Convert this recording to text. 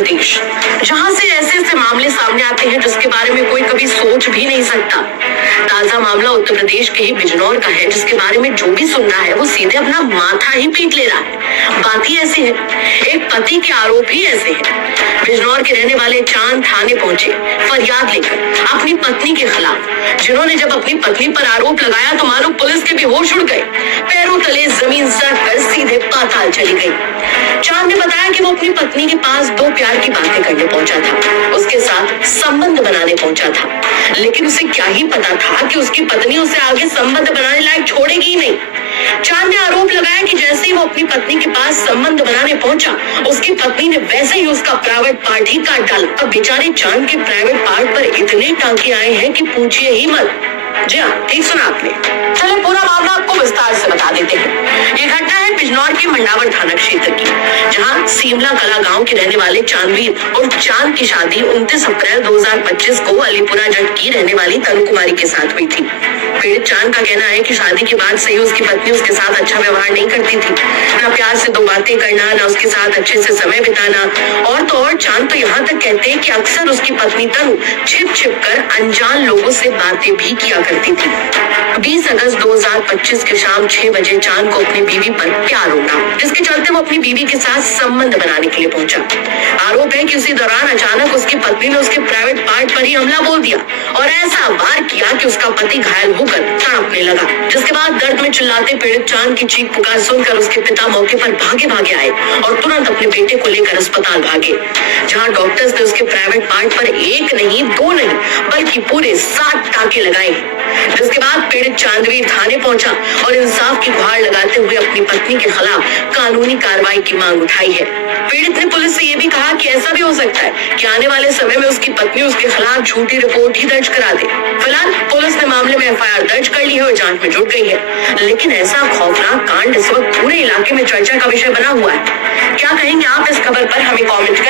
प्रदेश, जहां से ऐसे ऐसे मामले सामने आते हैं जिसके बारे में कोई कभी सोच भी नहीं सकता। ताजा मामला उत्तर प्रदेश के ही बिजनौर का है, जिसके बारे में जो भी सुन रहा है वो सीधे अपना माथा ही पीट ले रहा है। बात ही ऐसी है, एक पति के आरोप ही ऐसे हैं। बिजनौर के रहने वाले चांद थाने पहुंचे फरियाद लेकर अपनी पत्नी के खिलाफ, जिन्होंने जब अपनी पत्नी पर आरोप लगाया तो मानो पुलिस के भी होश उड़ गए। पैरों तले जमीन सरक कर सीधे पाताल चली गई। चांद ने बताया कि वो अपनी पत्नी के पास दो प्यार की बातें करने पहुंचा था, उसके साथ संबंध बनाने पहुंचा था, लेकिन उसे क्या ही पता था कि उसकी पत्नी उसे आगे संबंध बनाने लायक छोड़ेगी ही नहीं। चांद ने आरोप लगाया कि जैसे ही वो अपनी पत्नी के पास संबंध बनाने पहुंचा, उसकी पत्नी ने वैसे ही उसका प्राइवेट पार्ट ही काट डाला। अब बेचारे चांद के प्राइवेट पार्ट पर इतने टांके आए हैं कि पूछिए ही मत। जी हाँ, ठीक सुना आपने। चलो पूरा मामला आपको विस्तार से बता देते हैं। ये घटना है बिजनौर के मंडावर थाना क्षेत्र की, जहां सीमला कला गांव के रहने वाले चांदवीर और चांद की शादी 29 अप्रैल 2025 को अलीपुरा जट की रहने वाली तनु कुमारी के साथ हुई थी। पीड़ित चांद का कहना है कि शादी के बाद से ही उसकी पत्नी उसके साथ अच्छा व्यवहार नहीं करती थी, ना प्यार से दो बातें करना, ना उसके साथ अच्छे से समय बिताना। और तो और चांद तो यहाँ तक कहते हैं कि अक्सर उसकी पत्नी तनु छिप छिप कर अनजान लोगों से बातें भी किया करती थी। 20 अगस्त 2025 के शाम 6 बजे चांद को अपनी बीवी पर प्यार उमड़ा, जिसके चलते वो अपनी बीवी के साथ संबंध बनाने के लिए पहुंचा। आरोप है कि उसी दौरान अचानक उसकी पत्नी ने उसके प्राइवेट पार्ट पर ही हमला बोल दिया और ऐसा वार किया कि उसका पति घायल होकर तड़पने लगा। जिसके बाद दर्द में चिल्लाते पीड़ित चांद की चीख पुकार सुनकर उसके पिता मौके पर भागे आए और तुरंत अपने बेटे को लेकर अस्पताल भागे, जहां डॉक्टर्स ने उसके प्राइवेट पार्ट पर एक नहीं, दो नहीं, बल्कि पूरे 7 टाके लगाए। जिसके बाद पीड़ित चांदवीर थाने पहुंचा और इंसाफ की गुहार लगाते हुए अपनी पत्नी के खिलाफ कानूनी कार्रवाई की मांग उठाई है। पीड़ित ने पुलिस से ये भी कहा कि ऐसा भी हो सकता है कि आने वाले समय में उसकी पत्नी उसके खिलाफ झूठी रिपोर्ट ही दर्ज करा दे। फिलहाल पुलिस ने मामले में एफआईआर दर्ज कर ली है और जांच में जुट गई है, लेकिन ऐसा खौफनाक कांड इस वक्त पूरे इलाके में चर्चा का विषय बना हुआ है। क्या कहेंगे आप इस खबर पर? हमें कॉमेंट कर